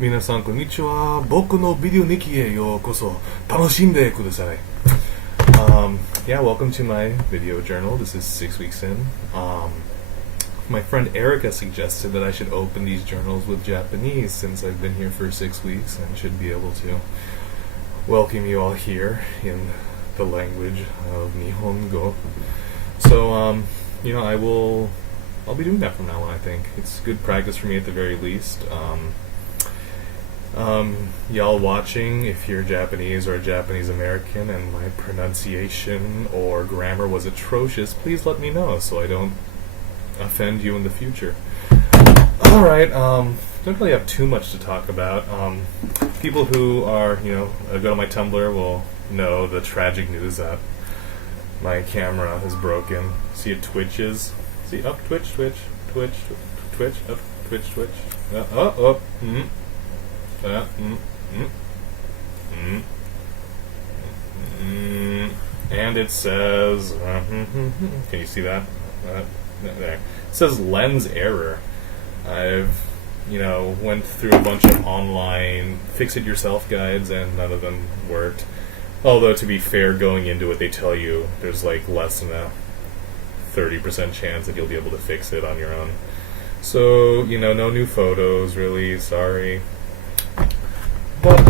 皆さんこんにちは。僕のビデオ日記へようこそ。楽しんでください。Yeah, welcome to my video journal. This is 6 weeks in. My friend Erica suggested that I should open these journals with Japanese since I've been here for 6 weeks and should be able to welcome you all here in the language of Nihongo. So, I'll be doing that from now on, I think. It's good practice for me at the very least. Y'all watching, if you're Japanese or a Japanese American and my pronunciation or grammar was atrocious, please let me know so I don't offend you in the future. Alright, don't really have too much to talk about. People who are, go to my Tumblr will know the tragic news that my camera is broken. See, it twitches. See, up, twitch, twitch, twitch, twitch, up, twitch, twitch. And it says, can you see that? There. It says lens error. I've, went through a bunch of online fix-it-yourself guides and none of them worked. Although, to be fair, going into it, they tell you there's less than a 30% chance that you'll be able to fix it on your own. So, no new photos, really, sorry. But,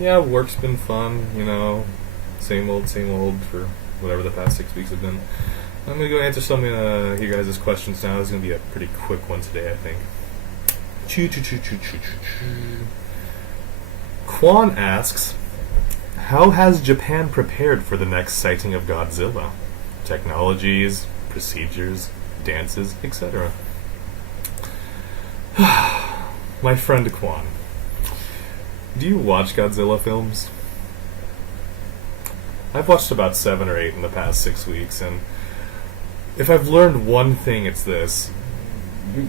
yeah, work's been fun, same old for whatever the past 6 weeks have been. I'm going to go answer some of you guys' questions now. This is going to be a pretty quick one today, I think. Quan asks, how has Japan prepared for the next sighting of Godzilla? Technologies, procedures, dances, etc. My friend Quan, do you watch Godzilla films? I've watched about 7 or 8 in the past 6 weeks, and if I've learned one thing, it's this.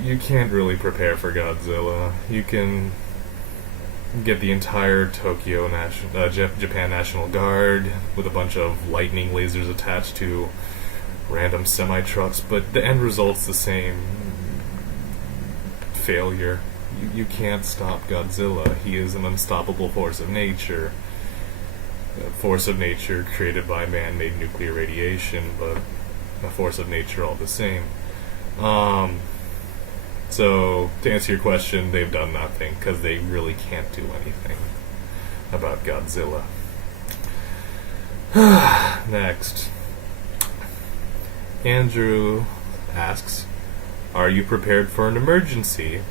You can't really prepare for Godzilla. You can get the entire Japan National Guard with a bunch of lightning lasers attached to random semi-trucks, but the end result's the same. Failure. You can't stop Godzilla. He is an unstoppable force of nature. A force of nature created by man-made nuclear radiation, but a force of nature all the same. So, to answer your question, they've done nothing, because they really can't do anything about Godzilla. Next. Andrew asks, are you prepared for an emergency?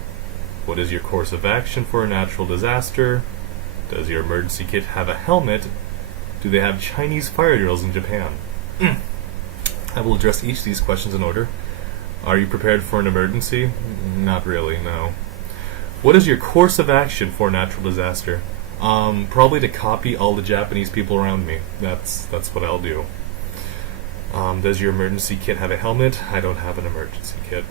What is your course of action for a natural disaster? Does your emergency kit have a helmet? Do they have Chinese fire drills in Japan? I will address each of these questions in order. Are you prepared for an emergency? Not really, no. What is your course of action for a natural disaster? Probably to copy all the Japanese people around me. That's what I'll do. Does your emergency kit have a helmet? I don't have an emergency kit.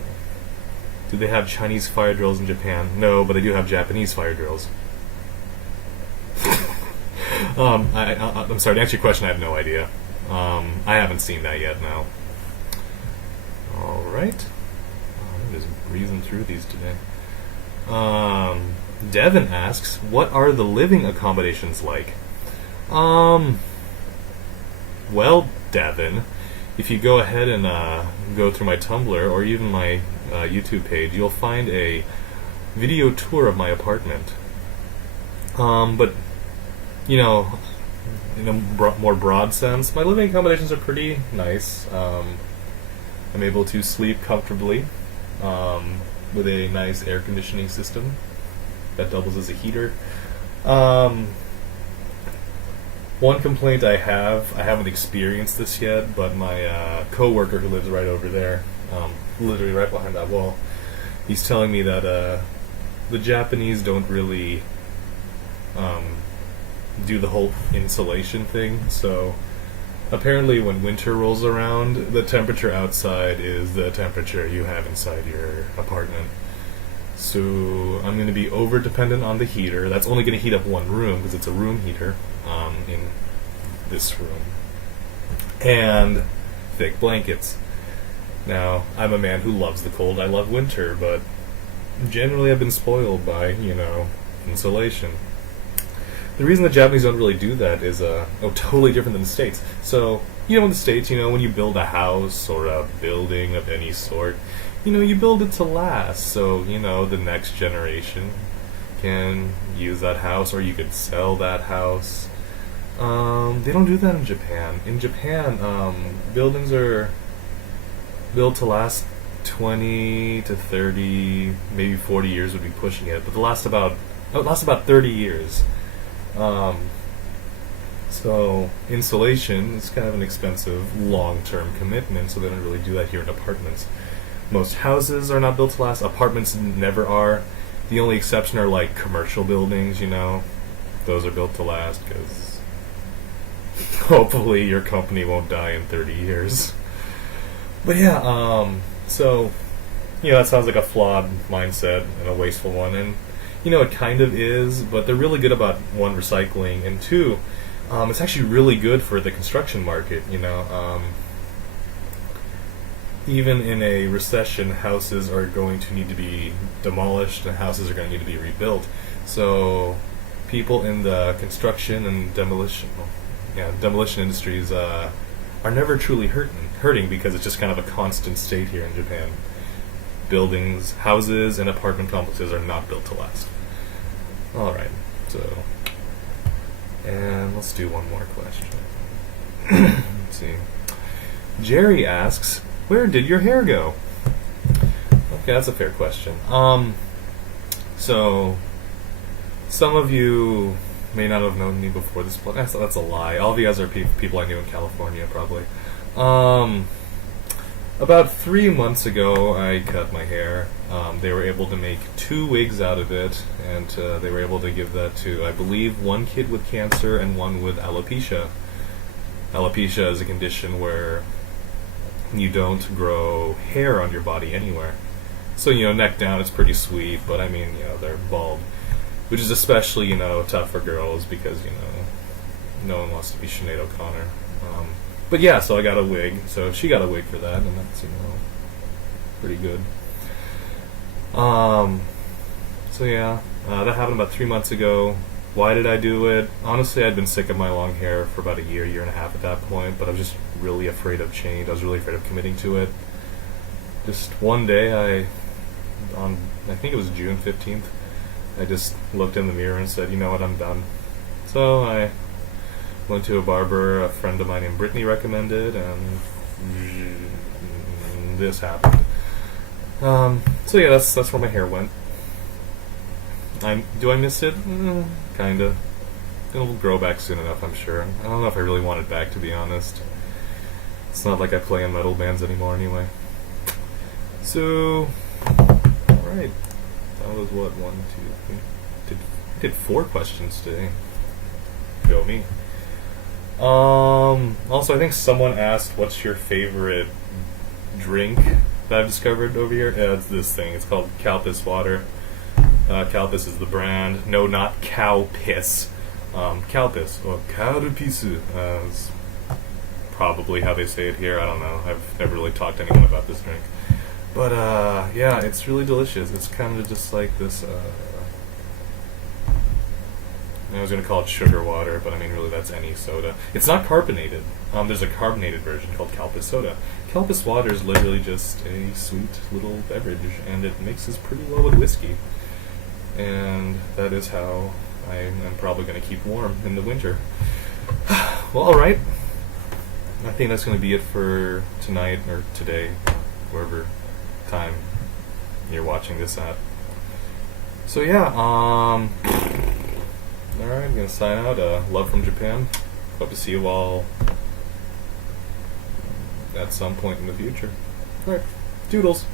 Do they have Chinese fire drills in Japan? No, but they do have Japanese fire drills. I'm sorry, to answer your question, I have no idea. I haven't seen that yet, no. Alright. I'm just breezing through these today. Devin asks, what are the living accommodations like? Well, Devin, if you go ahead and go through my Tumblr or even my YouTube page, you'll find a video tour of my apartment. But, in a more broad sense, my living accommodations are pretty nice. I'm able to sleep comfortably with a nice air conditioning system that doubles as a heater. One complaint I haven't experienced this yet, but my coworker who lives right over there, literally right behind that wall, he's telling me that the Japanese don't really do the whole insulation thing, so apparently when winter rolls around, the temperature outside is the temperature you have inside your apartment. So I'm going to be over-dependent on the heater. That's only going to heat up one room, because it's a room heater in this room. And thick blankets. Now, I'm a man who loves the cold. I love winter, but generally have been spoiled by, insulation. The reason the Japanese don't really do that is totally different than the States. So, in the States, when you build a house or a building of any sort, you build it to last. So, the next generation can use that house, or you could sell that house. They don't do that in Japan. In Japan, buildings are built to last 20 to 30, maybe 40 years would be pushing it, but it lasts about 30 years. So insulation is kind of an expensive long-term commitment, so they don't really do that here in apartments. Most houses are not built to last. Apartments never are. The only exception are like commercial buildings, those are built to last because hopefully your company won't die in 30 years. But yeah, so that sounds like a flawed mindset and a wasteful one, and it kind of is, but they're really good about, one, recycling, and two, it's actually really good for the construction market. Even in a recession, houses are going to need to be demolished and houses are going to need to be rebuilt. So people in the construction and demolition industries are never truly hurting because it's just kind of a constant state here in Japan. Buildings, houses, and apartment complexes are not built to last. Alright, and let's do one more question. Let's see. Jerry asks, where did your hair go? Okay, that's a fair question. So, some of you may not have known me before this point. That's a lie. All of you guys are people I knew in California, probably. About 3 months ago, I cut my hair. They were able to make 2 wigs out of it, and they were able to give that to, I believe, 1 kid with cancer and 1 with alopecia. Alopecia is a condition where you don't grow hair on your body anywhere. So, neck down, it's pretty sweet, but I mean, they're bald. Which is especially, tough for girls because, no one wants to be Sinead O'Connor. But yeah, so I got a wig. So she got a wig for that, and that's, pretty good. So yeah, that happened about 3 months ago. Why did I do it? Honestly, I'd been sick of my long hair for about a year and a half at that point, but I was just really afraid of change. I was really afraid of committing to it. Just one day, I think it was June 15th, I just looked in the mirror and said, you know what, I'm done. So I went to a barber a friend of mine named Brittany recommended, and this happened. So yeah, that's where my hair went. Do I miss it? Kinda. It'll grow back soon enough, I'm sure. I don't know if I really want it back, to be honest. It's not like I play in metal bands anymore anyway. So, alright. That was what, 1, 2, 3. Did 4 questions today. Go me. Also, I think someone asked, what's your favorite drink that I've discovered over here? Yeah, it's this thing. It's called Calpis water. Calpis is the brand. No, not cow piss. Calpis, or Calpisu, is probably how they say it here. I don't know. I've never really talked to anyone about this drink. But, yeah, it's really delicious. It's kind of just like this, I was going to call it sugar water, but I mean, really, that's any soda. It's not carbonated. There's a carbonated version called Calpis soda. Calpis water is literally just a sweet little beverage, and it mixes pretty well with whiskey. And that is how I am probably going to keep warm in the winter. Well, alright. I think that's going to be it for tonight, or today, wherever time you're watching this at. So yeah, alright, I'm going to sign out. Love from Japan. Hope to see you all at some point in the future. Alright, toodles.